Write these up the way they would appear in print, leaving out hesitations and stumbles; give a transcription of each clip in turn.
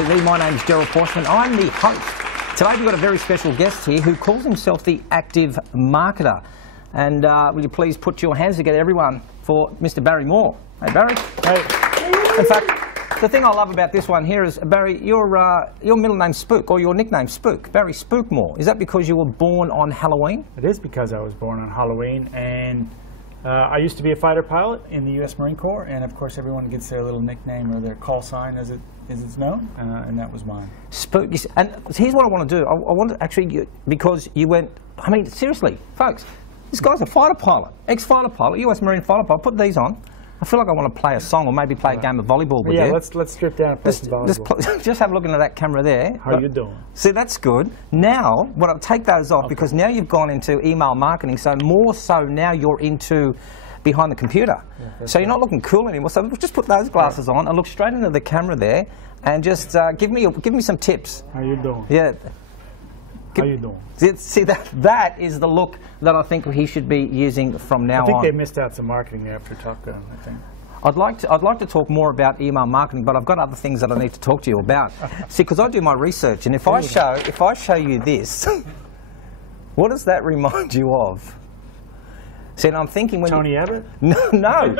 TV. My name's Gerald Pauschmann. I'm the host. Today we've got a very special guest here who calls himself the Active Marketer. And will you please put your hands together, everyone, for Mr. Barry Moore. Hey, Barry. Hey. In fact, the thing I love about this one here is, Barry, your middle name's Spook, or your nickname's Spook, Barry Spook Moore. Is that because you were born on Halloween? It is because I was born on Halloween, and I used to be a fighter pilot in the U.S. Marine Corps, and of course everyone gets their little nickname or their call sign as it's known, and that was mine. Spook. And here's what I want to do. I want to actually, because you went, I mean, seriously, folks, this guy's a fighter pilot, ex-fighter pilot, U.S. Marine fighter pilot. Put these on. I feel like I want to play a song or maybe play a game of volleyball with you. Yeah, let's strip down and play some volleyball. Just have a look into that camera there. How you doing? See, that's good. Now, I'll take those off because now you've gone into email marketing, so more so now you're into behind the computer. Yeah, so you're not looking cool anymore. So just put those glasses on and look straight into the camera there and just give me some tips. How you doing? Yeah. How you doing? See, that is the look that I think he should be using from now on. I think they missed out some marketing there after Top Gun, I think. I'd like to talk more about email marketing, but I've got other things that I need to talk to you about. See, because I do my research, and if I show you this, what does that remind you of? See, and I'm thinking when Tony Abbott? No.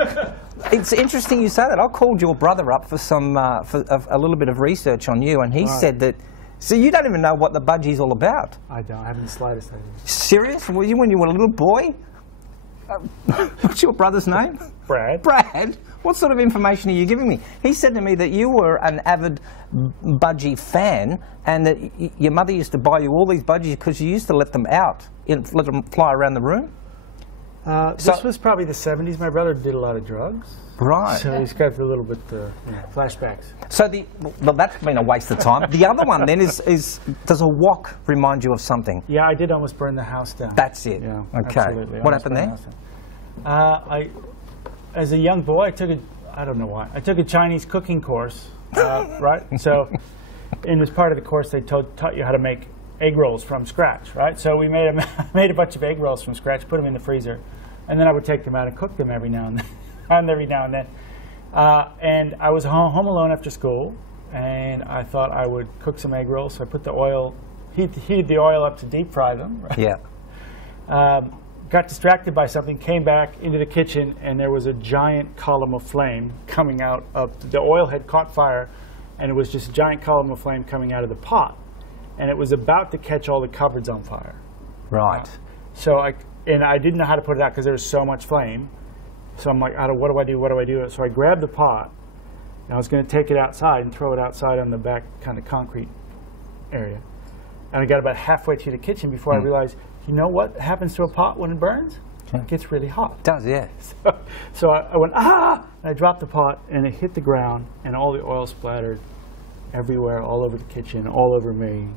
It's interesting you say that. I called your brother up for some for a little bit of research on you, and he said that. So you don't even know what the budgie's all about. I don't. I haven't the slightest idea. Serious? Were you when you were a little boy? What's your brother's name? Brad. Brad? What sort of information are you giving me? He said to me that you were an avid budgie fan and that your mother used to buy you all these budgies because you used to let them out, let them fly around the room? This was probably the 70s. My brother did a lot of drugs. Right. So he's got a little bit flashbacks. So well, that's been a waste of time. The other one then is does a wok remind you of something? Yeah, I did almost burn the house down. That's it. Yeah, okay. Absolutely. What happened there? As a young boy, I don't know why, I took a Chinese cooking course, right? So, and as part of the course, they taught you how to make egg rolls from scratch, right? So we made a bunch of egg rolls from scratch, put them in the freezer, and then I would take them out and cook them every now and then. And I was home alone after school, and I thought I would cook some egg rolls. So I put the oil, heated the oil up to deep fry them. Right? Yeah. Got distracted by something, came back into the kitchen, and there was a giant column of flame coming out of the oil had caught fire, and it was just a giant column of flame coming out of the pot, and it was about to catch all the cupboards on fire. Right. So I didn't know how to put it out because there was so much flame. So I'm like, what do I do? What do I do? So I grabbed the pot, and I was going to take it outside and throw it outside on the back kind of concrete area. And I got about halfway to the kitchen before I realized, you know what happens to a pot when it burns? It gets really hot. It does, yeah. So I went, ah! And I dropped the pot, and it hit the ground, and all the oil splattered everywhere, all over the kitchen, all over me.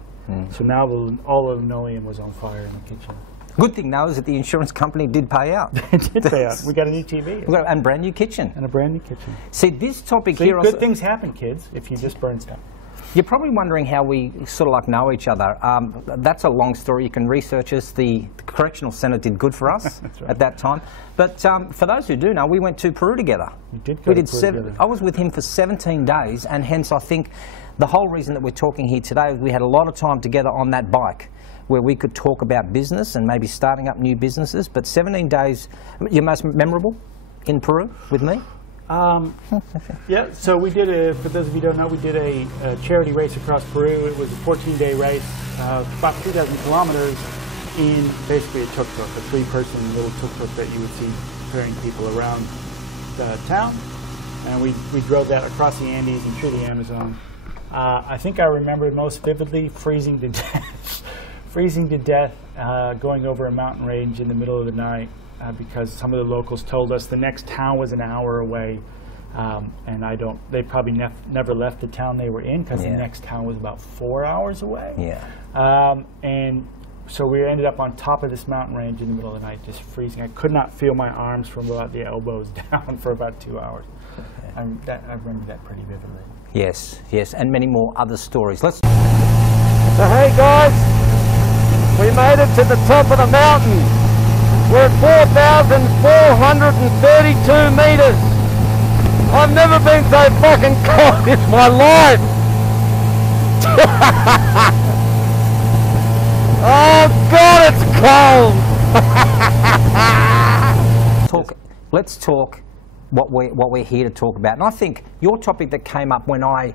So now all the linoleum was on fire in the kitchen. Good thing now is that the insurance company did pay out. It did pay out. We got a new TV. And a brand new kitchen. And a brand new kitchen. See, this topic See, here... good things happen, kids, if you just burn stuff. You're probably wondering how we sort of like know each other. That's a long story. You can research us. The correctional centre did good for us at that time. But for those who do know, we went to Peru together. You did go to Peru together. I was with him for 17 days, and hence I think the whole reason that we're talking here today is we had a lot of time together on that bike where we could talk about business and maybe starting up new businesses. But 17 days, your most memorable in Peru with me? Yeah, so we did for those of you who don't know, we did a charity race across Peru. It was a 14-day race, about 2,000 kilometers in basically a tuk-tuk, a three-person little tuk-tuk that you would see carrying people around the town. And we drove that across the Andes and through the Amazon. I think I remember most vividly freezing to death, going over a mountain range in the middle of the night. Because some of the locals told us the next town was an hour away, and they probably never left the town they were in because the next town was about 4 hours away. Yeah. And so we ended up on top of this mountain range in the middle of the night, just freezing. I could not feel my arms from about the elbows down for about 2 hours. I remember that pretty vividly. Yes, yes, and many more other stories. So hey guys, we made it to the top of the mountain. We're at 4,432 meters. I've never been so fucking cold in my life. Oh God, it's cold. Let's talk what we're here to talk about. And I think your topic that came up when I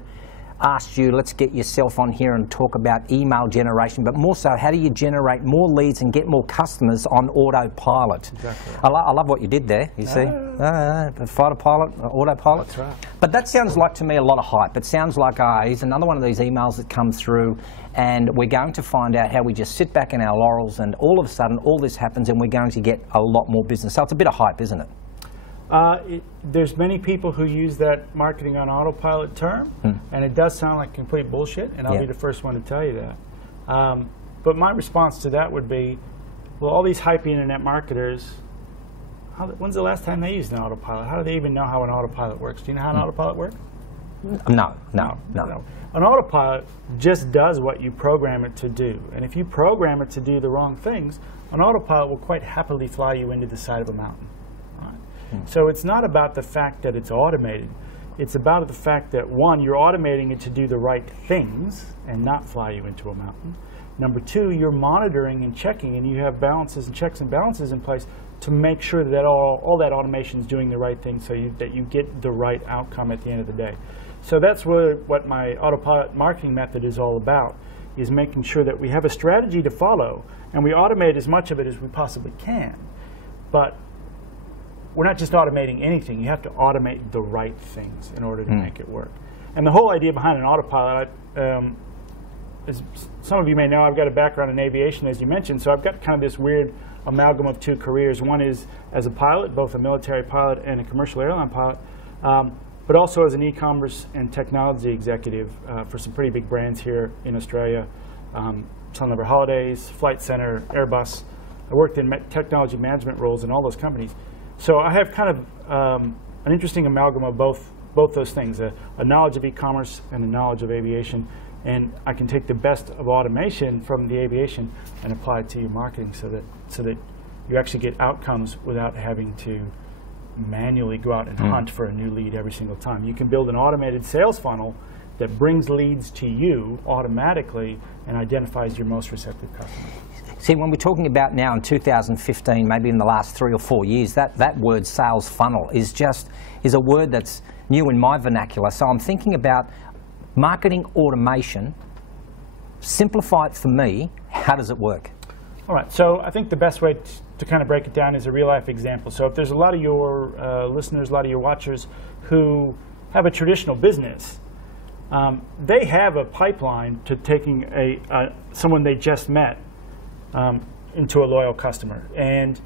asked you, let's get yourself on here and talk about email generation, but more so, how do you generate more leads and get more customers on autopilot? Exactly. I love what you did there, you see. Fighter pilot, autopilot. That's right. But that sounds like to me a lot of hype. It sounds like here's another one of these emails that come through and we're going to find out how we just sit back in our laurels and all of a sudden all this happens and we're going to get a lot more business. So it's a bit of hype, isn't it? There's many people who use that marketing on autopilot term, and it does sound like complete bullshit, and I'll be the first one to tell you that. But my response to that would be, well, all these hypey internet marketers, when's the last time they used an autopilot? How do they even know how an autopilot works? Do you know how an autopilot works? No. An autopilot just does what you program it to do, and if you program it to do the wrong things, an autopilot will quite happily fly you into the side of a mountain. So it's not about the fact that it's automated. It's about the fact that, one, you're automating it to do the right things and not fly you into a mountain. Number two, you're monitoring and checking, and you have balances and checks and balances in place to make sure that all that automation is doing the right thing so that you get the right outcome at the end of the day. So that's what my autopilot marketing method is all about, is making sure that we have a strategy to follow, and we automate as much of it as we possibly can. But we're not just automating anything. You have to automate the right things in order to make it work. And the whole idea behind an autopilot, as some of you may know, I've got a background in aviation, as you mentioned, so I've got kind of this weird amalgam of two careers. One is as a pilot, both a military pilot and a commercial airline pilot, but also as an e-commerce and technology executive for some pretty big brands here in Australia, Sun Liver Holidays, Flight Centre, Airbus. I worked in technology management roles in all those companies. So I have kind of an interesting amalgam of both those things, a knowledge of e-commerce and a knowledge of aviation. And I can take the best of automation from the aviation and apply it to your marketing so that you actually get outcomes without having to manually go out and hunt for a new lead every single time. You can build an automated sales funnel that brings leads to you automatically and identifies your most receptive customers. See, when we're talking about now in 2015, maybe in the last 3 or 4 years, that word sales funnel is a word that's new in my vernacular. So I'm thinking about marketing automation. Simplify it for me. How does it work? All right, so I think the best way to kind of break it down is a real-life example. So if there's a lot of your listeners, a lot of your watchers who have a traditional business, they have a pipeline to taking someone they just met into a loyal customer. And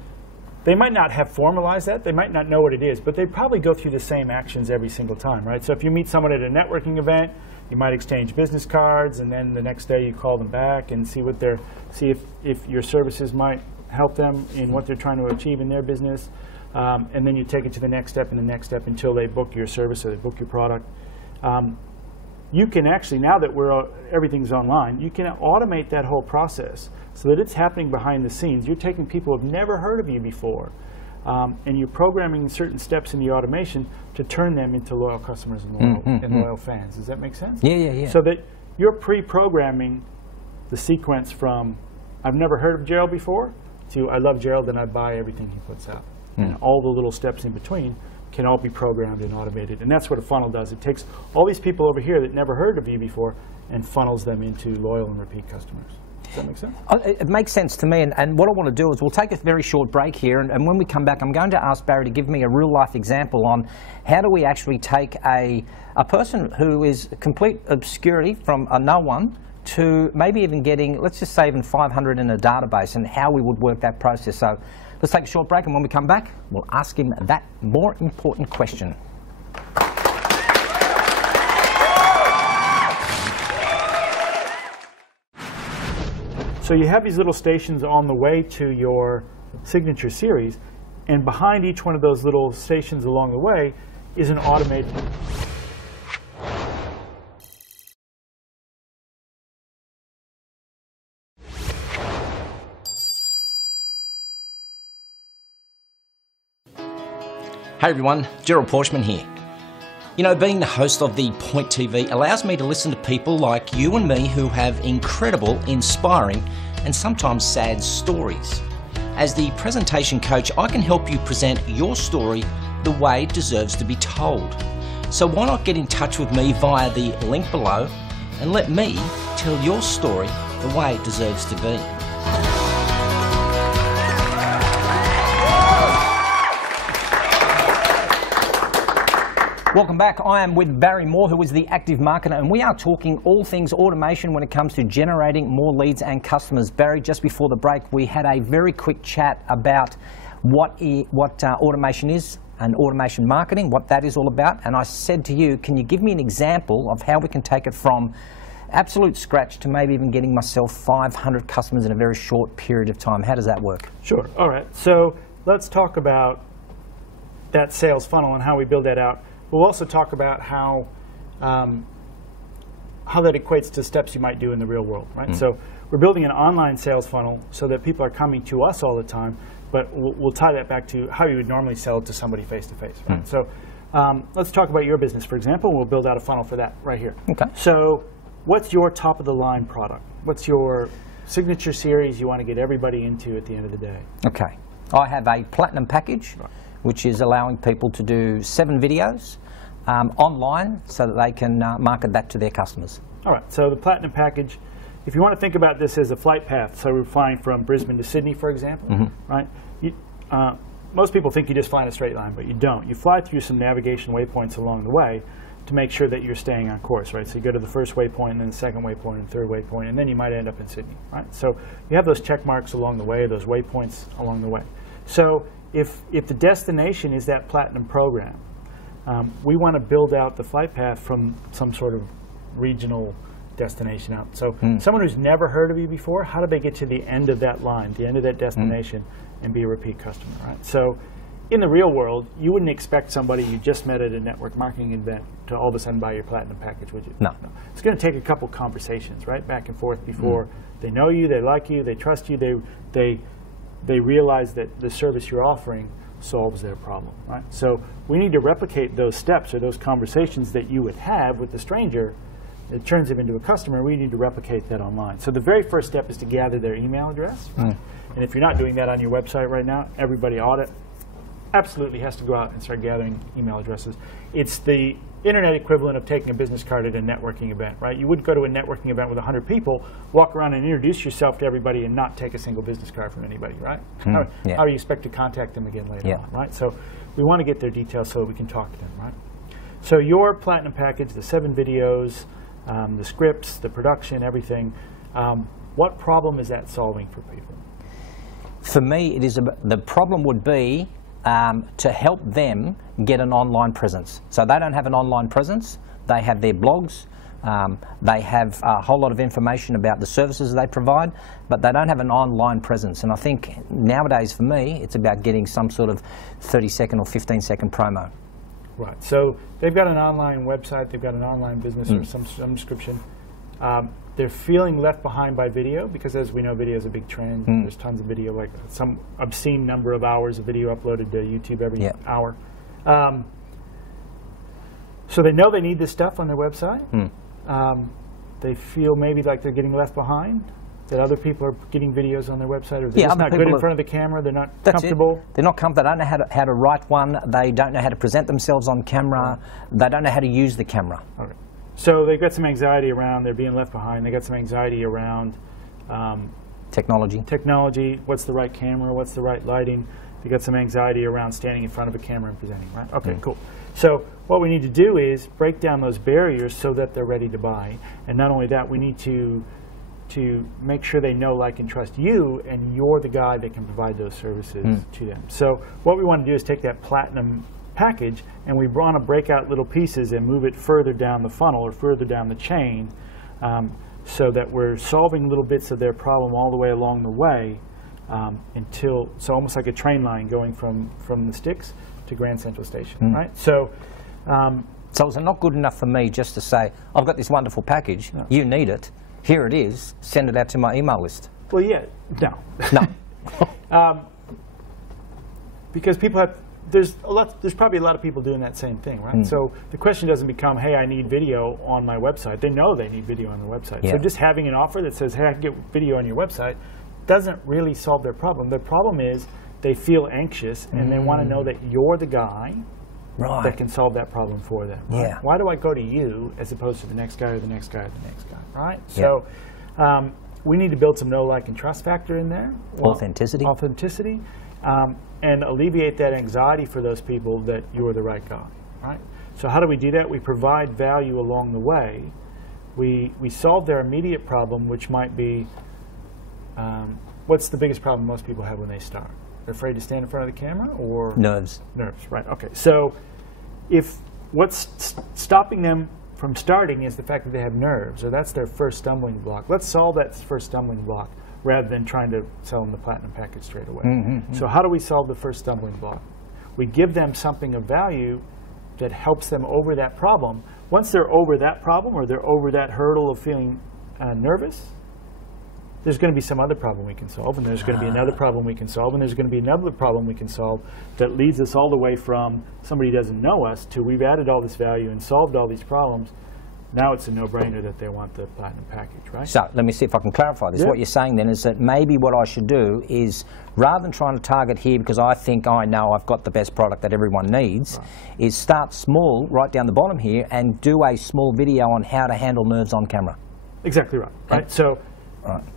they might not have formalized that, they might not know what it is, but they probably go through the same actions every single time, right? So if you meet someone at a networking event, you might exchange business cards, and then the next day you call them back and see if your services might help them in what they're trying to achieve in their business. And then you take it to the next step and the next step until they book your service or they book your product. You can actually, now that everything's online, you can automate that whole process so that it's happening behind the scenes. You're taking people who have never heard of you before, and you're programming certain steps in the automation to turn them into loyal customers and loyal fans. Does that make sense? Yeah. So that you're pre-programming the sequence from I've never heard of Gerald before to I love Gerald and I buy everything he puts out. And all the little steps in between can all be programmed and automated. And that's what a funnel does. It takes all these people over here that never heard of you before and funnels them into loyal and repeat customers. Does that make sense? It makes sense to me, and what I want to do is we'll take a very short break here, and when we come back I'm going to ask Barry to give me a real-life example on how do we actually take a person who is complete obscurity from a no one to maybe even getting, let's just say even 500 in a database, and how we would work that process. So let's take a short break, and when we come back we'll ask him that more important question. So you have these little stations on the way to your signature series, and behind each one of those little stations along the way is an automated. Hey everyone, Gerald Pauschmann here. You know, being the host of the Point TV allows me to listen to people like you and me who have incredible, inspiring, and sometimes sad stories. As the presentation coach, I can help you present your story the way it deserves to be told. So why not get in touch with me via the link below and let me tell your story the way it deserves to be. Welcome back. I am with Barry Moore, who is the active marketer, and we are talking all things automation when it comes to generating more leads and customers. Barry, just before the break, we had a very quick chat about what automation is and automation marketing, what that is all about. And I said to you, can you give me an example of how we can take it from absolute scratch to maybe even getting myself 500 customers in a very short period of time? How does that work? Sure. All right. So let's talk about that sales funnel and how we build that out. We'll also talk about how that equates to steps you might do in the real world, right? Mm. So we're building an online sales funnel so that people are coming to us all the time, but we'll tie that back to how you would normally sell it to somebody face-to-face, right? Mm. So let's talk about your business, for example. We'll build out a funnel for that right here. Okay. So what's your top-of-the-line product? What's your signature series you want to get everybody into at the end of the day? Okay. I have a platinum package, right, which is allowing people to do 7 videos online so that they can market that to their customers. All right, so the platinum package, if you want to think about this as a flight path, so we're flying from Brisbane to Sydney, for example, mm-hmm, right? Most people think you just fly in a straight line, but you don't. You fly through some navigation waypoints along the way to make sure that you're staying on course, right? So you go to the first waypoint, and then the second waypoint, and third waypoint, and then you might end up in Sydney, right? So you have those check marks along the way, those waypoints along the way. So if the destination is that platinum program, we want to build out the flight path from some sort of regional destination out. So someone who's never heard of you before, how do they get to the end of that line, the end of that destination, and be a repeat customer, right? So in the real world, you wouldn't expect somebody you just met at a network marketing event to all of a sudden buy your platinum package, would you? No. It's going to take a couple conversations, right, back and forth before they know you, they like you, they trust you, they realize that the service you're offering solves their problem, right? So we need to replicate those steps or those conversations that you would have with the stranger that turns them into a customer. We need to replicate that online. So the very first step is to gather their email address. And if you're not doing that on your website right now, everybody absolutely has to go out and start gathering email addresses. It's the internet equivalent of taking a business card at a networking event, right? You wouldn't go to a networking event with 100 people, walk around and introduce yourself to everybody and not take a single business card from anybody, right? How do you expect to contact them again later on, right? So we want to get their details so that we can talk to them, right? So your platinum package, the 7 videos, the scripts, the production, everything, what problem is that solving for people? For me, it is the problem would be to help them get an online presence. So they don't have an online presence, they have their blogs, they have a whole lot of information about the services they provide, but they don't have an online presence. And I think nowadays for me, it's about getting some sort of 30-second or 15-second promo. Right, so they've got an online website, they've got an online business or some description. They're feeling left behind by video because, as we know, video is a big trend. There's tons of video, like some obscene number of hours of video uploaded to YouTube every hour. So they know they need this stuff on their website. They feel maybe like they're getting left behind, that other people are getting videos on their website, or they're just not good in front of the camera, they're not comfortable. They're not comfortable, they don't know how to write one, they don't know how to present themselves on camera, they don't know how to use the camera. Okay. So they've got some anxiety around they're being left behind. They got some anxiety around technology. What's the right camera? What's the right lighting? They got some anxiety around standing in front of a camera and presenting. Right? Okay, cool. So what we need to do is break down those barriers so that they're ready to buy. And not only that, we need to make sure they know, like, and trust you, and you're the guy that can provide those services to them. So what we want to do is take that platinum package, and we want to break out little pieces and move it further down the funnel or further down the chain, so that we're solving little bits of their problem all the way along the way, so almost like a train line going from the sticks to Grand Central Station, right? So it's not good enough for me just to say, I've got this wonderful package, you need it, here it is, send it out to my email list. Well, yeah, no. No. Because people have there's probably a lot of people doing that same thing, right? So the question doesn't become, hey, I need video on my website. They know they need video on their website. So just having an offer that says, hey, I can get video on your website doesn't really solve their problem. Their problem is they feel anxious and they want to know that you're the guy that can solve that problem for them. Right? Yeah. Why do I go to you as opposed to the next guy or the next guy or the next guy, right? So we need to build some know, like, and trust factor in there. Authenticity. Authenticity. And alleviate that anxiety for those people that you're the right guy, right? So how do we do that? We provide value along the way. We solve their immediate problem, which might be, what's the biggest problem most people have when they start? They're afraid to stand in front of the camera, or? Nerves. Nerves, right, okay. So if what's stopping them from starting is the fact that they have nerves, or that's their first stumbling block, let's solve that first stumbling block, rather than trying to sell them the platinum package straight away. So how do we solve the first stumbling block? We give them something of value that helps them over that problem. Once they're over that problem, or they're over that hurdle of feeling nervous, there's going to be some other problem we can solve, and there's going to be another problem we can solve, and there's going to be another problem we can solve that leads us all the way from somebody who doesn't know us to we've added all this value and solved all these problems. Now it's a no-brainer that they want the platinum package, right? So let me see if I can clarify this. What you're saying then is that maybe what I should do is, rather than trying to target here because I think I know I've got the best product that everyone needs, is start small right down the bottom here and do a small video on how to handle nerves on camera. Exactly right. Right. So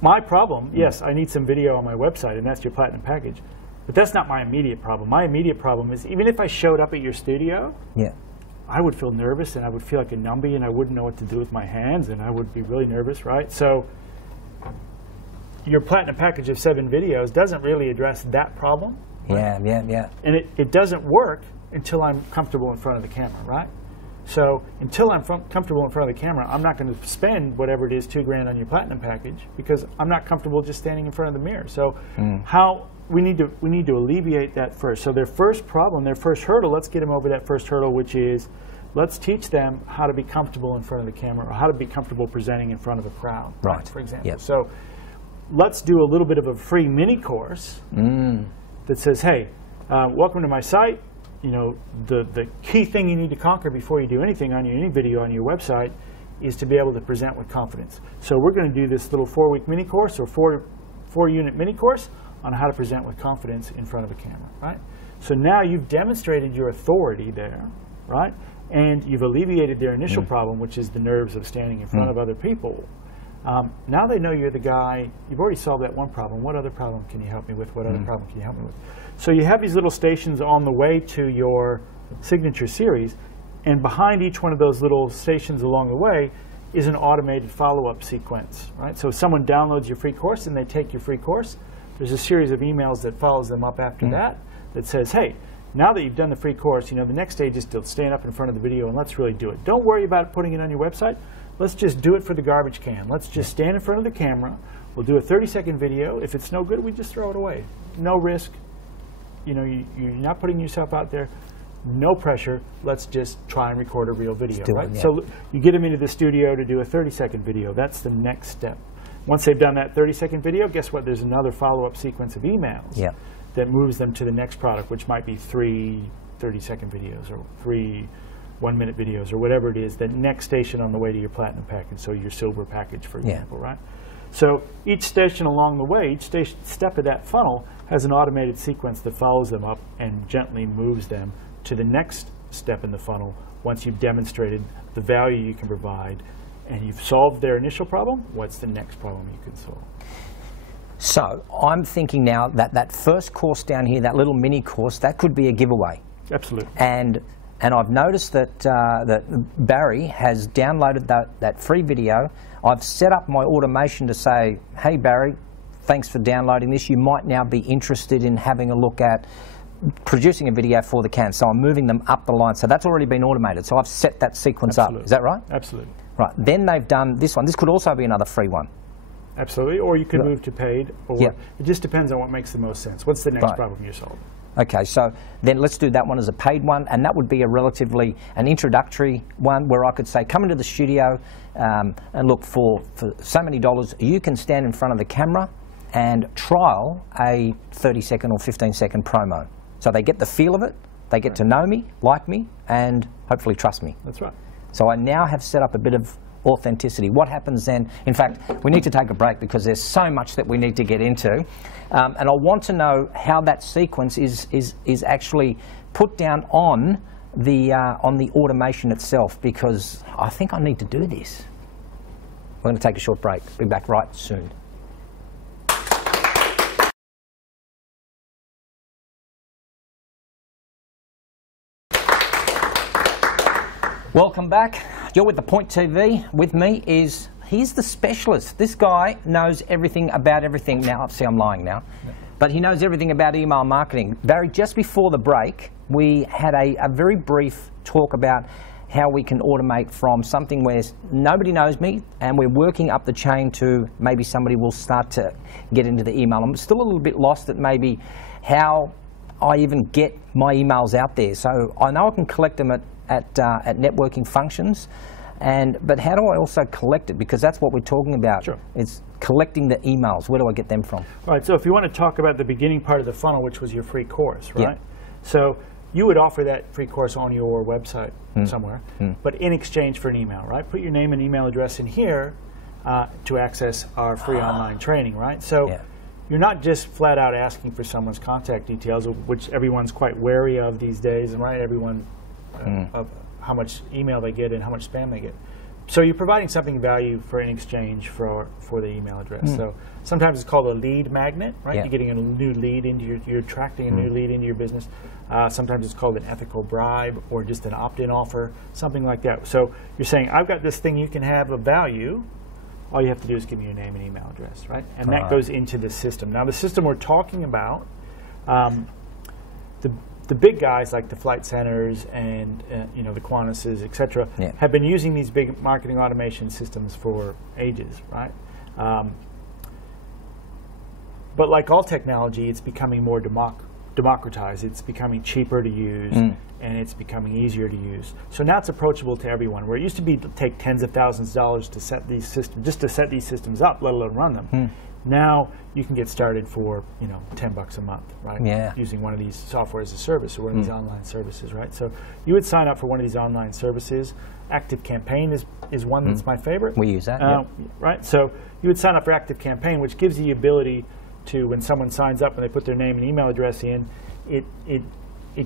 my problem, yes, I need some video on my website, and that's your platinum package. But that's not my immediate problem. My immediate problem is, even if I showed up at your studio, I would feel nervous, and I would feel like a numbie, and I wouldn't know what to do with my hands, and I would be really nervous, right? So your platinum package of 7 videos doesn't really address that problem. Right? And it doesn't work until I'm comfortable in front of the camera, right? So until I'm comfortable in front of the camera, I'm not going to spend whatever it is, $2 grand on your platinum package, because I'm not comfortable just standing in front of the mirror. So we need to alleviate that first. So their first problem, their first hurdle, let's get them over that first hurdle, which is, let's teach them how to be comfortable in front of the camera, or how to be comfortable presenting in front of a crowd, right, for example. So let's do a little bit of a free mini course that says, hey, welcome to my site. You know, the key thing you need to conquer before you do anything on any video on your website is to be able to present with confidence. So we're going to do this little 4-week mini course, or 4-unit mini course on how to present with confidence in front of a camera, right? So now you've demonstrated your authority there, right? And you've alleviated their initial problem, which is the nerves of standing in front of other people. Now they know you're the guy. You've already solved that one problem. What other problem can you help me with? What other problem can you help me with? So you have these little stations on the way to your signature series, and behind each one of those little stations along the way is an automated follow-up sequence, right? So if someone downloads your free course and they take your free course, there's a series of emails that follows them up after that says, hey, now that you've done the free course, you know, the next stage is to stand up in front of the video and let's really do it. Don't worry about putting it on your website. Let's just do it for the garbage can. Let's just stand in front of the camera. We'll do a 30-second video. If it's no good, we just throw it away. No risk. You know, you're not putting yourself out there. No pressure. Let's just try and record a real video, right? So you get them into the studio to do a 30-second video. That's the next step. Once they've done that 30-second video, guess what? There's another follow-up sequence of emails that moves them to the next product, which might be 3 30-second videos or 3 1-minute videos or whatever it is, the next station on the way to your platinum package, so your silver package, for example, right? So each station along the way, each step of that funnel has an automated sequence that follows them up and gently moves them to the next step in the funnel once you've demonstrated the value you can provide and you've solved their initial problem. What's the next problem you can solve? So I'm thinking now that that first course down here, that little mini course, that could be a giveaway. Absolutely. And I've noticed that that Barry has downloaded that free video. I've set up my automation to say, hey Barry, thanks for downloading this. You might now be interested in having a look at producing a video for the can. So I'm moving them up the line. So that's already been automated. So I've set that sequence up. Is that right? Absolutely. Right. Then they've done this one. This could also be another free one. Absolutely. Or you could move to paid. Or it just depends on what makes the most sense. What's the next problem you solve? Okay, so then let's do that one as a paid one, and that would be a relatively an introductory one where I could say, come into the studio and look, for so many dollars, you can stand in front of the camera and trial a 30-second or 15-second promo. So they get the feel of it, They get to know me, like me, and hopefully trust me. That's right. So I now have set up a bit of authenticity. What happens then? In fact, we need to take a break because there's so much that we need to get into, and I want to know how that sequence is actually put down on the automation itself, because I think I need to do this. We're going to take a short break. Be back right soon. Welcome back. You're with the Point TV. With me is, he's the specialist. This guy knows everything about everything. Now, see, I'm lying now. But he knows everything about email marketing. Barry, just before the break, we had a very brief talk about how we can automate from something where nobody knows me and we're working up the chain to maybe somebody will start to get into the email. I'm still a little bit lost at maybe how I even get my emails out there. So I know I can collect them at networking functions, but how do I also collect it? Because that's what we're talking about. Sure. It's collecting the emails. Where do I get them from? All right, so if you want to talk about the beginning part of the funnel, which was your free course, right? Yeah. So you would offer that free course on your website somewhere, but in exchange for an email, right? Put your name and email address in here to access our free online training, right? So you're not just flat out asking for someone's contact details, which everyone's quite wary of these days, and right, everyone of how much email they get and how much spam they get. So you're providing something value for in exchange for the email address. So sometimes it's called a lead magnet, right? You're getting a new lead into you're attracting a new lead into your business. Sometimes it's called an ethical bribe or just an opt-in offer, something like that. So you're saying, I've got this thing you can have of value. All you have to do is give me your name and email address, right? And that goes into the system. Now the system we're talking about, the big guys like the Flight Centers and you know, the Qantases, etc., have been using these big marketing automation systems for ages, right? But like all technology, it's becoming more democratized. It's becoming cheaper to use, and it's becoming easier to use. So now it's approachable to everyone. Where it used to be to take tens of thousands of dollars to set these systems, just to set these systems up, let alone run them. Now you can get started for, you know, $10 a month, right? Yeah. Using one of these software as a service or one of these online services, right? So you would sign up for one of these online services. Active Campaign is one that's my favorite. We use that, right? So you would sign up for Active Campaign, which gives you the ability to, when someone signs up and they put their name and email address in, it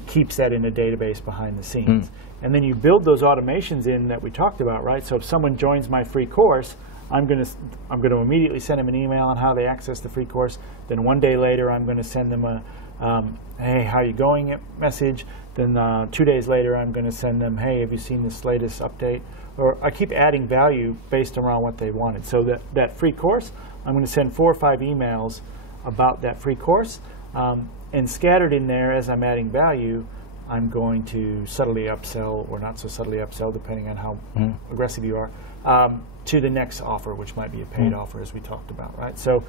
keeps that in a database behind the scenes. And then you build those automations in that we talked about, right? So if someone joins my free course, I'm going to immediately send them an email on how they access the free course. Then one day later, I'm going to send them a, hey, how you going message. Then 2 days later, I'm going to send them, hey, have you seen this latest update? Or I keep adding value based around what they wanted. So that free course, I'm going to send 4 or 5 emails about that free course. And scattered in there, as I'm adding value, I'm going to subtly upsell or not so subtly upsell, depending on how aggressive you are, to the next offer, which might be a paid offer, as we talked about, right? So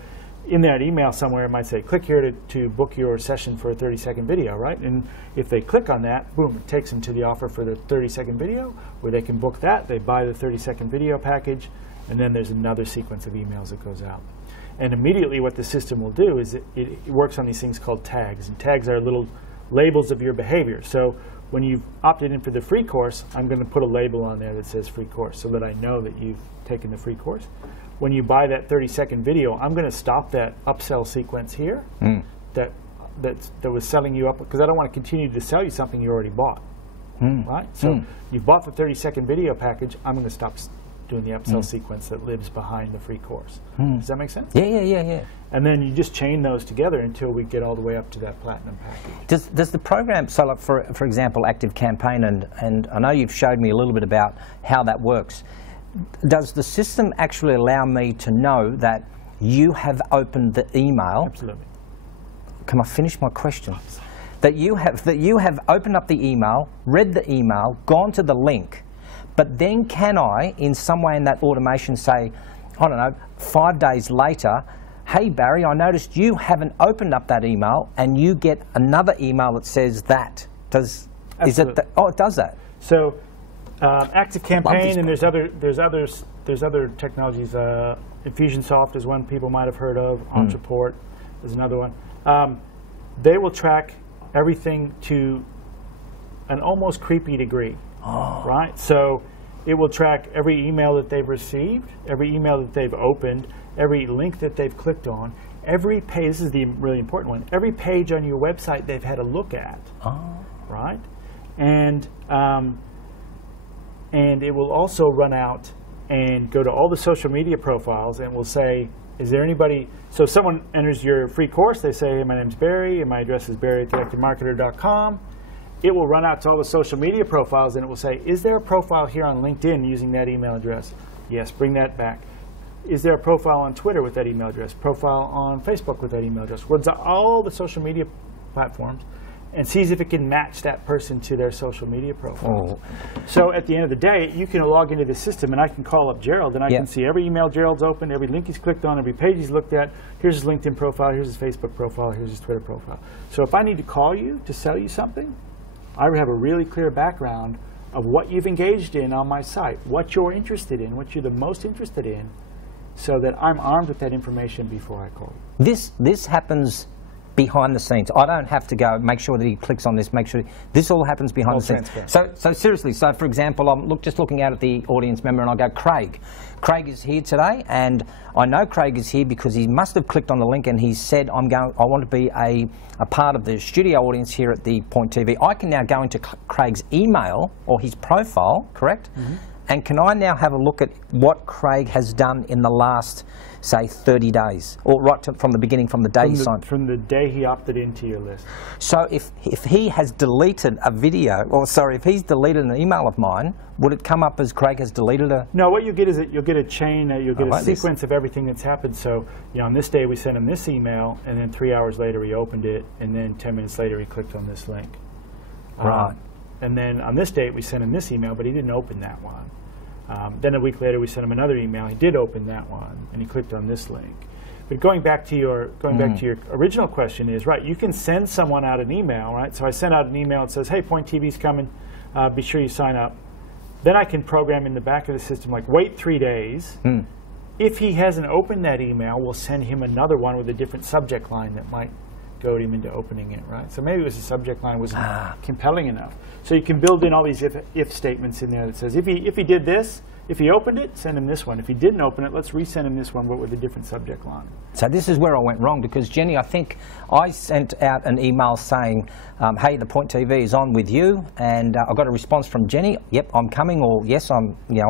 in that email somewhere, it might say, click here to book your session for a 30-second video, right? And if they click on that, boom, it takes them to the offer for the 30-second video, where they can book that, they buy the 30-second video package, and then there's another sequence of emails that goes out. And immediately what the system will do is it works on these things called tags. And tags are little labels of your behavior. So when you've opted in for the free course, I'm going to put a label on there that says free course so that I know that you've taken the free course. When you buy that 30-second video, I'm going to stop that upsell sequence here that was selling you up, because I don't want to continue to sell you something you already bought. Right? So you've bought the 30-second video package, I'm going to stop doing the upsell sequence that lives behind the free course. Does that make sense? Yeah. And then you just chain those together until we get all the way up to that platinum package. Does the program, so like for example, Active Campaign, and I know you've showed me a little bit about how that works. Does the system actually allow me to know that you have opened the email? Absolutely. Can I finish my question? That you have opened up the email, read the email, gone to the link, but then can I, in some way in that automation, say, I don't know, 5 days later, hey Barry, I noticed you haven't opened up that email, and you get another email that says that. It does that. So Active Campaign, and there's other technologies. Infusionsoft is one people might have heard of. Entreport is another one. They will track everything to an almost creepy degree, right? So it will track every email that they've received, every email that they've opened, every link that they've clicked on, every page, this is the really important one, every page on your website they've had a look at, right? And it will also run out and go to all the social media profiles and will say, is there anybody, so if someone enters your free course, they say, hey, my name's Barry, and my address is barry@theactivemarketer.com. It will run out to all the social media profiles and it will say, is there a profile here on LinkedIn using that email address? Yes, bring that back. Is there a profile on Twitter with that email address? Profile on Facebook with that email address? Runs all the social media platforms and sees if it can match that person to their social media profile. So at the end of the day, you can log into the system and I can call up Gerald and I can see every email Gerald's opened, every link he's clicked on, every page he's looked at. Here's his LinkedIn profile, here's his Facebook profile, here's his Twitter profile. So if I need to call you to sell you something, I have a really clear background of what you've engaged in on my site, what you're interested in, what you're the most interested in, so that I'm armed with that information before I call you. This happens behind the scenes. I don't have to go make sure that he clicks on this, make sure this all happens behind the scenes. So seriously, so for example, I'm just looking out at the audience member and I go, Craig. Craig is here today, and I know Craig is here because he must have clicked on the link and he said, I want to be a part of the studio audience here at the Point TV. I can now go into Craig's email or his profile, correct? And can I now have a look at what Craig has done in the last, say, 30 days, or from the beginning, from the day he signed? From the day he opted into your list. So if he has deleted a video, or sorry, if he's deleted an email of mine, would it come up as Craig has deleted a? No, what you get is you'll get a chain, you'll get a sequence of everything that's happened. So, on this day we sent him this email, and then 3 hours later he opened it, and then 10 minutes later he clicked on this link. Right. And then on this date we sent him this email, but he didn't open that one. Then a week later we sent him another email. He did open that one, and he clicked on this link. But going back to your original question is, right, you can send someone out an email, right? So I sent out an email that says, hey, Point TV's coming. Be sure you sign up. Then I can program in the back of the system, like, wait 3 days. If he hasn't opened that email, we'll send him another one with a different subject line that might goad him into opening it, right? So maybe it was the subject line wasn't compelling enough. So you can build in all these if statements in there that says, if he did this, if he opened it, send him this one. If he didn't open it, let's resend him this one, but with a different subject line. So this is where I went wrong, because Jenny, I think I sent out an email saying, hey, the Point TV is on with you, and I got a response from Jenny, yep, I'm coming, or yes, I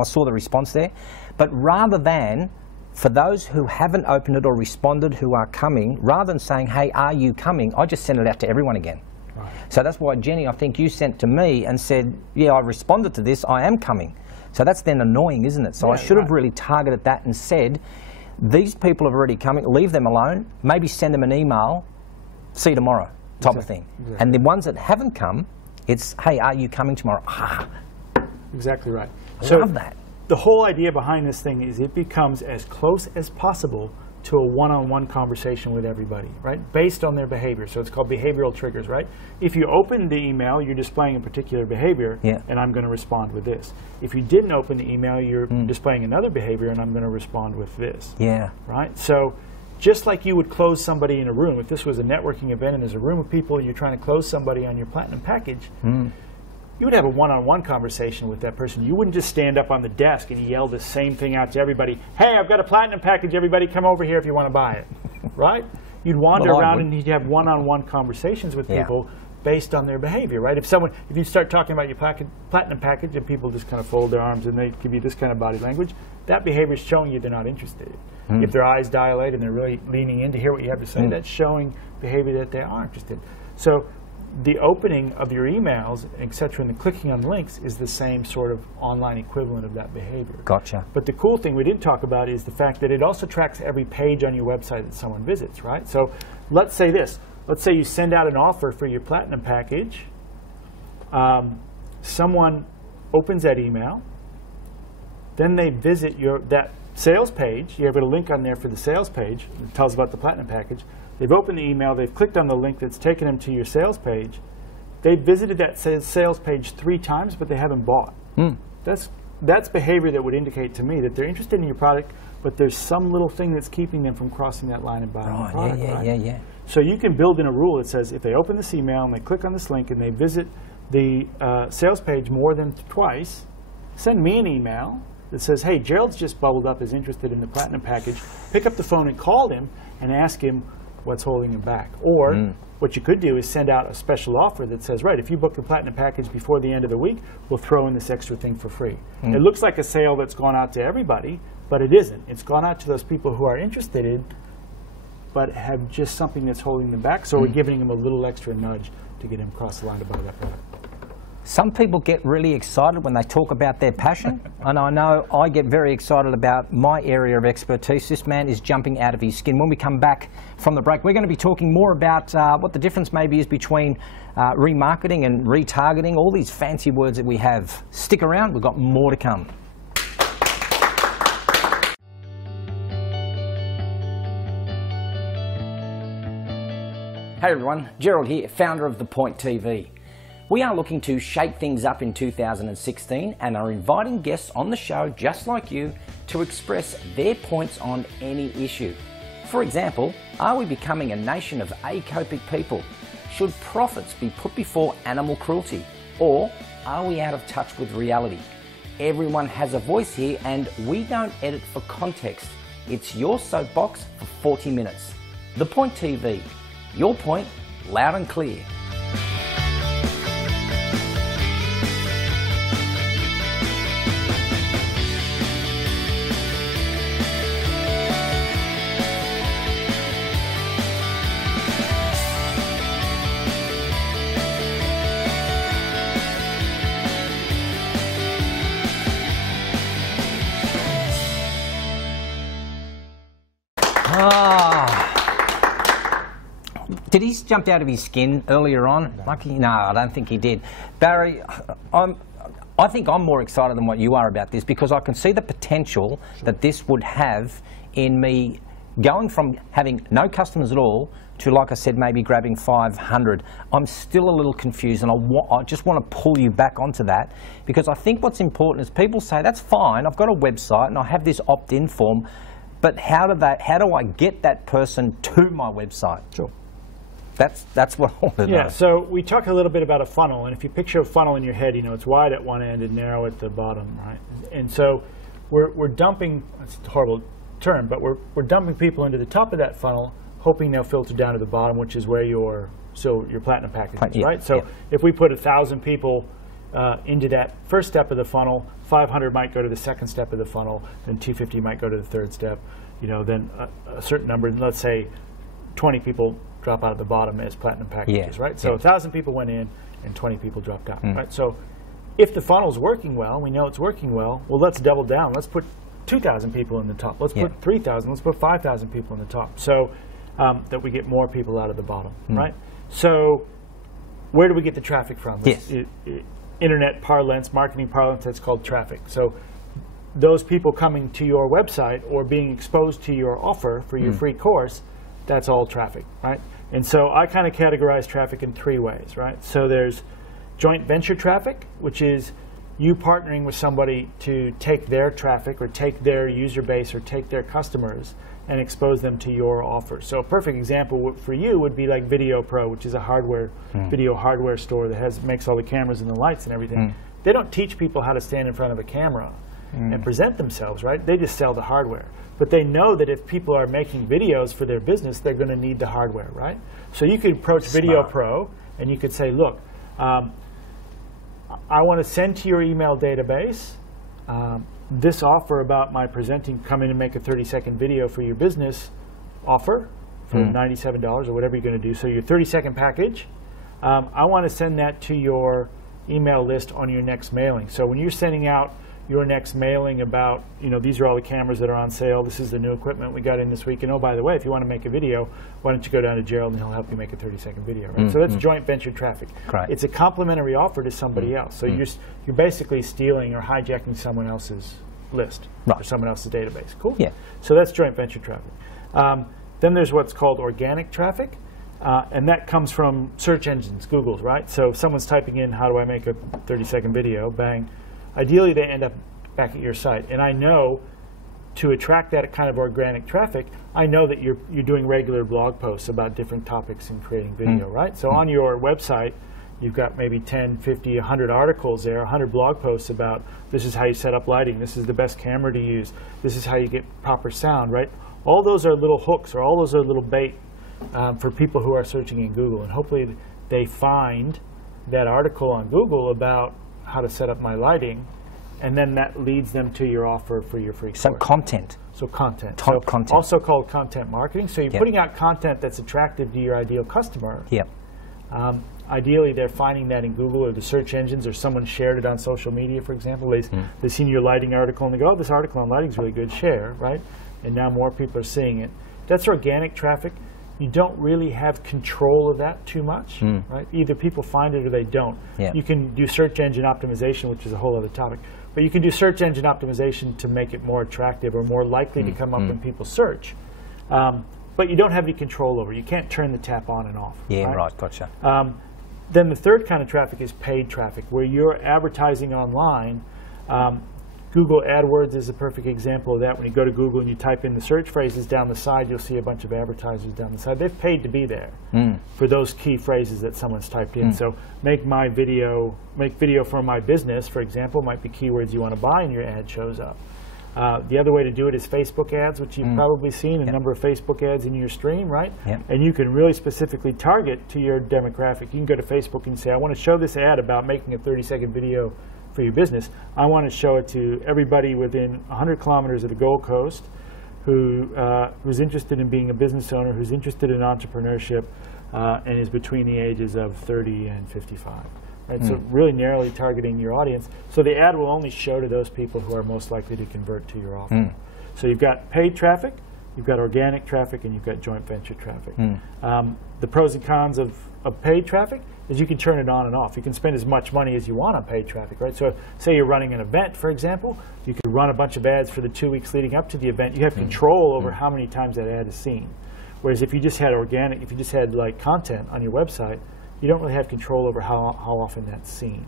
saw the response there. But rather than, for those who haven't opened it or responded who are coming, rather than saying, hey, are you coming, I just sent it out to everyone again. Right. So that's why, Jenny, I think you sent to me and said, yeah, I responded to this, I am coming. So that's then annoying, isn't it? So I should have really targeted that and said, these people have already coming, leave them alone, maybe send them an email, see you tomorrow, type of thing. And the ones that haven't come, it's, hey, are you coming tomorrow? Exactly right. I love that. The whole idea behind this thing is it becomes as close as possible to a one-on-one conversation with everybody, right? Based on their behavior. So it's called behavioral triggers, right? If you open the email, you're displaying a particular behavior, and I'm going to respond with this. If you didn't open the email, you're displaying another behavior, and I'm going to respond with this. Yeah. Right? So just like you would close somebody in a room, if this was a networking event and there's a room of people and you're trying to close somebody on your platinum package, you would have a one-on-one conversation with that person. You wouldn't just stand up on the desk and yell the same thing out to everybody. Hey, I've got a platinum package. Everybody come over here if you want to buy it. Right? You'd wander around and you'd have one-on-one conversations with people based on their behavior, right? If you start talking about your platinum package and people just kind of fold their arms and they give you this kind of body language, that behavior is showing you they're not interested. If their eyes dilate and they're really leaning in to hear what you have to say, that's showing behavior that they are interested. So the opening of your emails, etc., and the clicking on links is the same sort of online equivalent of that behavior. Gotcha. But the cool thing we didn't talk about is the fact that it also tracks every page on your website that someone visits, right? So let's say this. Let's say you send out an offer for your platinum package. Someone opens that email. Then they visit that sales page. You have a link on there for the sales page. It tells about the platinum package. They've opened the email, they've clicked on the link that's taken them to your sales page. They've visited that sales page 3 times, but they haven't bought. That's behavior that would indicate to me that they're interested in your product, but there's some little thing that's keeping them from crossing that line and buying the product. So you can build in a rule that says if they open this email and they click on this link and they visit the sales page more than twice, send me an email that says, hey, Gerald's just bubbled up, is interested in the Platinum package. Pick up the phone and call him and ask him what's holding him back. Or what you could do is send out a special offer that says, right, if you book the Platinum package before the end of the week, we'll throw in this extra thing for free. It looks like a sale that's gone out to everybody, but it isn't. It's gone out to those people who are interested in, but have just something that's holding them back. So we're giving them a little extra nudge to get them across the line to buy that product. Some people get really excited when they talk about their passion, and I know I get very excited about my area of expertise. This man is jumping out of his skin. When we come back from the break, we're going to be talking more about what the difference maybe is between remarketing and retargeting, all these fancy words that we have. Stick around, we've got more to come. Hey everyone, Gerald here, founder of The Point TV. We are looking to shake things up in 2016 and are inviting guests on the show just like you to express their points on any issue. For example, are we becoming a nation of acopic people? Should profits be put before animal cruelty? Or are we out of touch with reality? Everyone has a voice here and we don't edit for context. It's your soapbox for 40 minutes. The Point TV. Your point, loud and clear. Did he jump out of his skin earlier on? No. Lucky? No, I don't think he did. Barry, I think I'm more excited than what you are about this because I can see the potential that this would have in me going from having no customers at all to, like I said, maybe grabbing 500. I'm still a little confused, and I just want to pull you back onto that because I think what's important is people say, that's fine, I've got a website and I have this opt-in form, but how do I get that person to my website? Sure. That's what I want to know. Yeah, so we talk a little bit about a funnel, and if you picture a funnel in your head, you know, it's wide at one end and narrow at the bottom, right? And so we're dumping, that's a horrible term, but we're dumping people into the top of that funnel, hoping they'll filter down to the bottom, which is where your Platinum package is, right? So if we put 1,000 people into that first step of the funnel, 500 might go to the second step of the funnel, then 250 might go to the third step, you know, then a certain number, let's say 20 people drop out of the bottom as Platinum packages, right? So 1,000 people went in and 20 people dropped out, right? So if the funnel's working well, we know it's working well, let's double down. Let's put 2,000 people in the top. Let's put 3,000. Let's put 5,000 people in the top so that we get more people out of the bottom, right? So where do we get the traffic from? Yes. Internet parlance, marketing parlance, that's called traffic. So those people coming to your website or being exposed to your offer for your free course, that's all traffic, right? And so I kind of categorize traffic in 3 ways, right? So there's joint venture traffic, which is you partnering with somebody to take their traffic or take their user base or take their customers and expose them to your offer. So a perfect example for you would be like Video Pro, which is a video hardware store that makes all the cameras and the lights and everything. They don't teach people how to stand in front of a camera and present themselves, right? They just sell the hardware. But they know that if people are making videos for their business, they're going to need the hardware, right? So you could approach Video Pro and you could say, look, I want to send to your email database this offer about my presenting, come in and make a 30-second video for your business offer for $97 or whatever you're going to do. So your 30-second package, I want to send that to your email list on your next mailing. So when you're sending out your next mailing about, you know, these are all the cameras that are on sale, this is the new equipment we got in this week, and oh, by the way, if you want to make a video, why don't you go down to Gerald and he'll help you make a 30-second video, right? So that's joint venture traffic. Right. It's a complimentary offer to somebody else. So you're basically stealing or hijacking someone else's list or someone else's database. Cool? Yeah. So that's joint venture traffic. Then there's what's called organic traffic, and that comes from search engines, Google's, right? So if someone's typing in, how do I make a 30-second video, bang. Ideally, they end up back at your site. And I know to attract that kind of organic traffic, I know that you're doing regular blog posts about different topics and creating video, right? So on your website, you've got maybe 10, 50, 100 articles there, 100 blog posts about this is how you set up lighting, this is the best camera to use, this is how you get proper sound, right? All those are little hooks, or all those are little bait for people who are searching in Google, and hopefully they find that article on Google about how to set up my lighting, and then that leads them to your offer for your free course. So content. So content. Content. Also called content marketing. So you're putting out content that's attractive to your ideal customer. Yep. Ideally, they're finding that in Google or the search engines, or someone shared it on social media, for example. They've seen your lighting article and they go, oh, this article on lighting is really good, share, right? And now more people are seeing it. That's organic traffic. You don't really have control of that too much, right? Either people find it or they don't. Yeah. You can do search engine optimization, which is a whole other topic. But you can do search engine optimization to make it more attractive or more likely to come up when people search. But you don't have any control over it. You can't turn the tap on and off. Yeah, right, gotcha. Then the third kind of traffic is paid traffic, where you're advertising online. Google AdWords is a perfect example of that. When you go to Google and you type in the search phrases down the side, you'll see a bunch of advertisers down the side. They've paid to be there for those key phrases that someone's typed in. So make video for my business, for example, might be keywords you want to buy, and your ad shows up. The other way to do it is Facebook ads, which you've probably seen a number of Facebook ads in your stream, right? And you can really specifically target to your demographic. You can go to Facebook and say, I want to show this ad about making a 30-second video for your business. I want to show it to everybody within 100 kilometers of the Gold Coast who's interested in being a business owner, who's interested in entrepreneurship, and is between the ages of 30 and 55. Right? So really narrowly targeting your audience. So the ad will only show to those people who are most likely to convert to your offer. So you've got paid traffic, you've got organic traffic, and you've got joint venture traffic. The pros and cons of paid traffic is you can turn it on and off. You can spend as much money as you want on paid traffic, right? So say you're running an event, for example, you could run a bunch of ads for the 2 weeks leading up to the event. You have control over how many times that ad is seen. Whereas if you just had organic, if you just had like content on your website, you don't really have control over how often that's seen.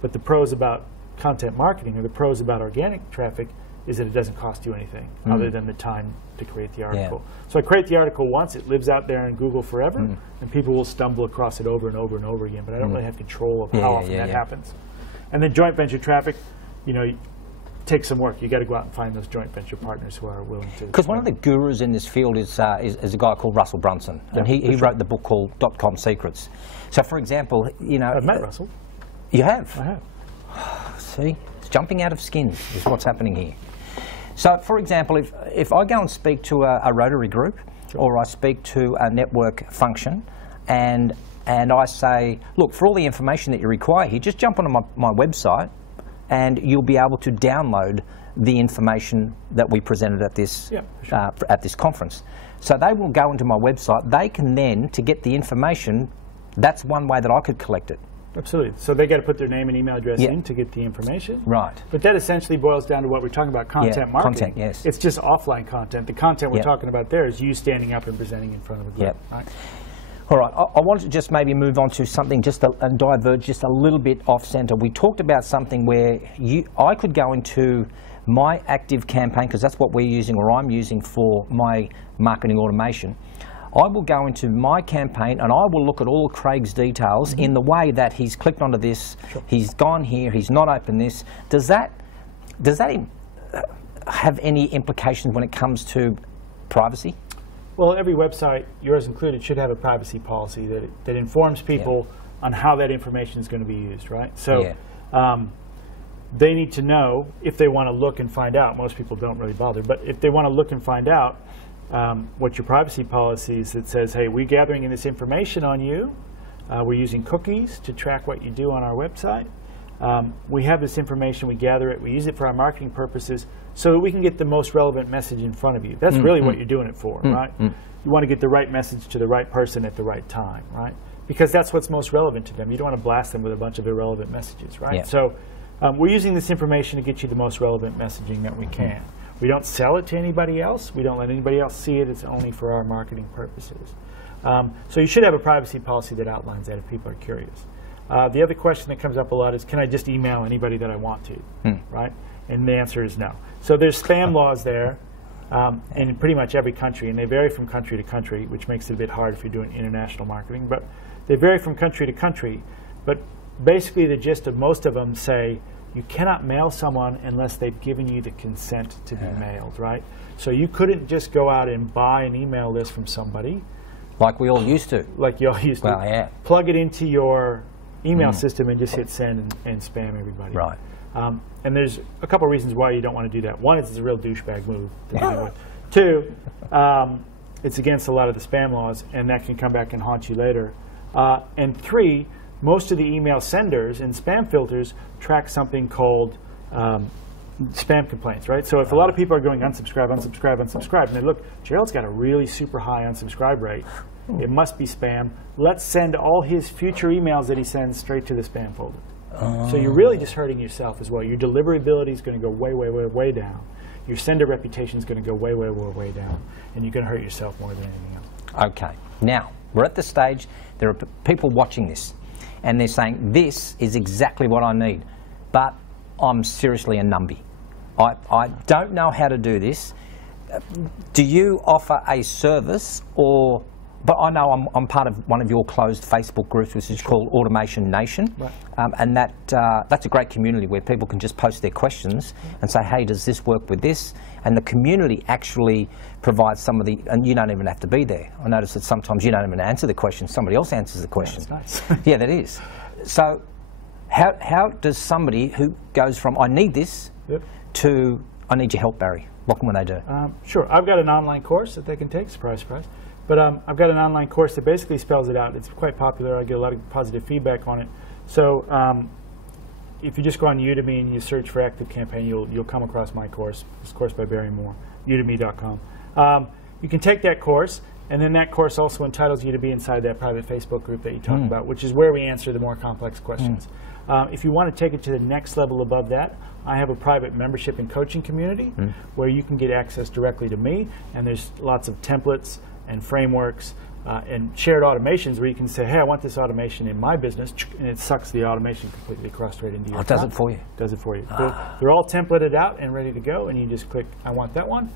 But the pros about content marketing, or the pros about organic traffic, is that it doesn't cost you anything other than the time to create the article. So I create the article once, it lives out there in Google forever, and people will stumble across it over and over and over again, but I don't really have control of how often that happens. And then joint venture traffic, you know, takes some work. You got to go out and find those joint venture partners who are willing to. Because one of the gurus in this field is a guy called Russell Brunson, and he wrote the book called .com Secrets. So, for example, you know, I've met Russell. You have? I have. See, it's jumping out of skins is what's happening here. So, for example, if I go and speak to a Rotary group, or I speak to a network function, and I say, look, for all the information that you require here, just jump onto my website, and you'll be able to download the information that we presented at this at this conference. So they will go into my website. They can then, to get the information, that's one way that I could collect it. Absolutely. So they got to put their name and email address in to get the information. Right. But that essentially boils down to what we're talking about, content marketing. Content, yes. It's just offline content. The content we're talking about there is you standing up and presenting in front of a group. Right? All right, I want to just maybe move on to something and diverge just a little bit off center. We talked about something where I could go into my active campaign, because that's what we're using, or I'm using for my marketing automation. I will go into my campaign and I will look at all Craig's details in the way that he's clicked onto this, he's gone here, he's not opened this. Does that have any implications when it comes to privacy? Well, every website, yours included, should have a privacy policy that informs people on how that information is going to be used, right? So they need to know if they want to look and find out. Most people don't really bother, but if they want to look and find out what your privacy policy is that says, hey, we're gathering in this information on you. We're using cookies to track what you do on our website. We have this information, we gather it, we use it for our marketing purposes so that we can get the most relevant message in front of you. That's really what you're doing it for, right? You want to get the right message to the right person at the right time, right? Because that's what's most relevant to them. You don't want to blast them with a bunch of irrelevant messages, right? So we're using this information to get you the most relevant messaging that we can. We don't sell it to anybody else. We don't let anybody else see it. It's only for our marketing purposes. So you should have a privacy policy that outlines that if people are curious. The other question that comes up a lot is, can I just email anybody that I want to, right? And the answer is no. So there's spam laws there in pretty much every country, and they vary from country to country, which makes it a bit hard if you're doing international marketing. But they vary from country to country. But basically the gist of most of them say you cannot mail someone unless they've given you the consent to be mailed, right? So you couldn't just go out and buy an email list from somebody. Like we all used to. Like you all used to. Well, yeah. Plug it into your email system and just hit send and spam everybody. Right. And there's a couple of reasons why you don't want to do that. One, it's a real douchebag move. Two, it's against a lot of the spam laws, and that can come back and haunt you later. And three, most of the email senders and spam filters track something called spam complaints, right? So if a lot of people are going unsubscribe, unsubscribe, unsubscribe, and they look, Gerald's got a really super high unsubscribe rate. It must be spam. Let's send all his future emails that he sends straight to the spam folder. So you're really just hurting yourself as well. Your deliverability is going to go way, way, way, way down. Your sender reputation is going to go way, way, way, way down. And you're going to hurt yourself more than anything else. Okay. Now, we're at the stage, there are people watching this, and they're saying, this is exactly what I need, but I'm seriously a numbie. I don't know how to do this. Do you offer a service, or... But I know I'm part of one of your closed Facebook groups, which is called Automation Nation, right. And that's a great community where people can just post their questions and say, hey, does this work with this? And the community actually provides some of the, and you don't even have to be there. I notice that sometimes you don't even answer the question, somebody else answers the question. Yeah, that's nice. Yeah, that is. So how does somebody who goes from, I need this, to, I need your help, Barry? What can they do? Sure. I've got an online course that they can take, surprise, surprise. But I've got an online course that basically spells it out. It's quite popular. I get a lot of positive feedback on it. So if you just go on Udemy and you search for ActiveCampaign, you'll come across my course. This course by Barry Moore, udemy.com. You can take that course, and then that course also entitles you to be inside that private Facebook group that you talked about, which is where we answer the more complex questions. If you want to take it to the next level above that, I have a private membership and coaching community where you can get access directly to me, and there's lots of templates and frameworks and shared automations where you can say, hey, I want this automation in my business, and it sucks the automation completely across straight into your account. Does it for you? Does it for you. They're all templated out and ready to go, and you just click, I want that one,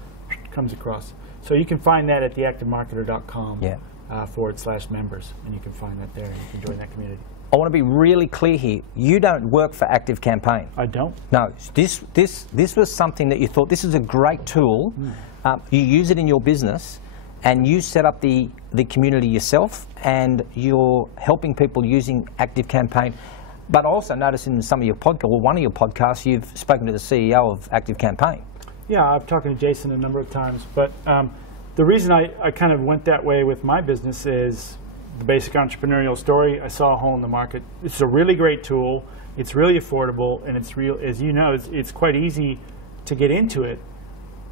comes across. So you can find that at theactivemarketer.com /members, and you can find that there, and you can join that community. I want to be really clear here. You don't work for ActiveCampaign. I don't. No. This was something that you thought, this is a great tool. You use it in your business, and you set up the community yourself, and you're helping people using ActiveCampaign. But also notice in some of your podcasts, or one of your podcasts, you've spoken to the CEO of ActiveCampaign. Yeah, I've talked to Jason a number of times. But the reason I kind of went that way with my business is the basic entrepreneurial story. I saw a hole in the market. It's a really great tool. It's really affordable, and it's real. As you know, it's quite easy to get into it.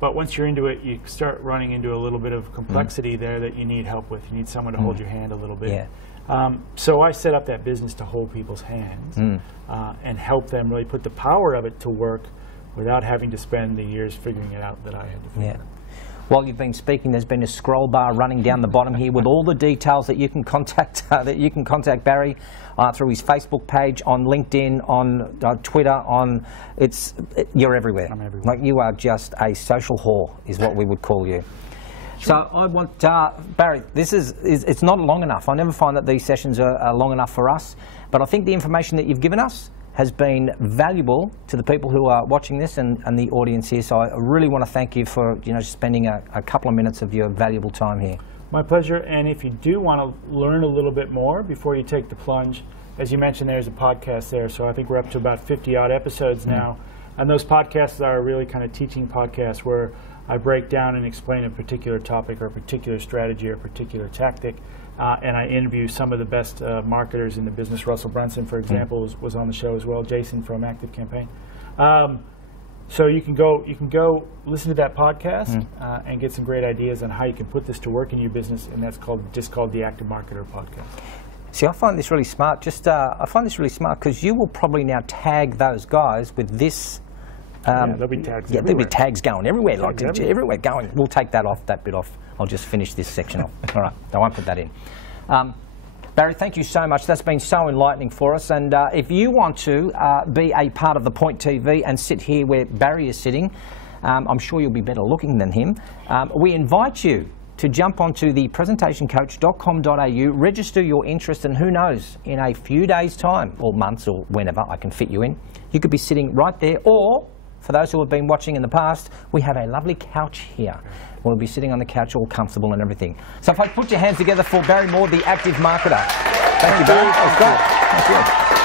But once you're into it, you start running into a little bit of complexity there that you need help with. You need someone to hold your hand a little bit. Yeah. So I set up that business to hold people's hands and help them really put the power of it to work without having to spend the years figuring it out that I had to figure out. While you've been speaking, there's been a scroll bar running down the bottom here with all the details that you can contact Barry through his Facebook page, on LinkedIn, on Twitter, you're everywhere. I'm everywhere. Like, you are just a social whore, is what we would call you. Sure. So I want Barry. This it's not long enough. I never find that these sessions are long enough for us, but I think the information that you've given us has been valuable to the people who are watching this and the audience here. So I really want to thank you for spending a couple of minutes of your valuable time here. My pleasure. And if you do want to learn a little bit more before you take the plunge, as you mentioned, there's a podcast there. So I think we're up to about 50-odd episodes now. And those podcasts are really kind of teaching podcasts where I break down and explain a particular topic or a particular strategy or a particular tactic. And I interview some of the best marketers in the business. Russell Brunson, for example, was on the show as well. Jason from ActiveCampaign. So you can go listen to that podcast and get some great ideas on how you can put this to work in your business, and that's just called the Active Marketer Podcast. See, I find this really smart. I find this really smart because you will probably now tag those guys with this. There'll be tags. Yeah, there'll be tags going everywhere, everywhere going. We'll take that bit off. I'll just finish this section off. All right, I won't put that in. Barry, thank you so much. That's been so enlightening for us. And if you want to be a part of the Point TV and sit here where Barry is sitting, I'm sure you'll be better looking than him. We invite you to jump onto the presentationcoach.com.au, register your interest, and who knows, in a few days' time, or months, or whenever I can fit you in, you could be sitting right there. Or, for those who have been watching in the past, we have a lovely couch here. We'll be sitting on the couch all comfortable and everything. So folks, put your hands together for Barry Moore, the active marketer. Thank you, Barry. That was great. Thank you.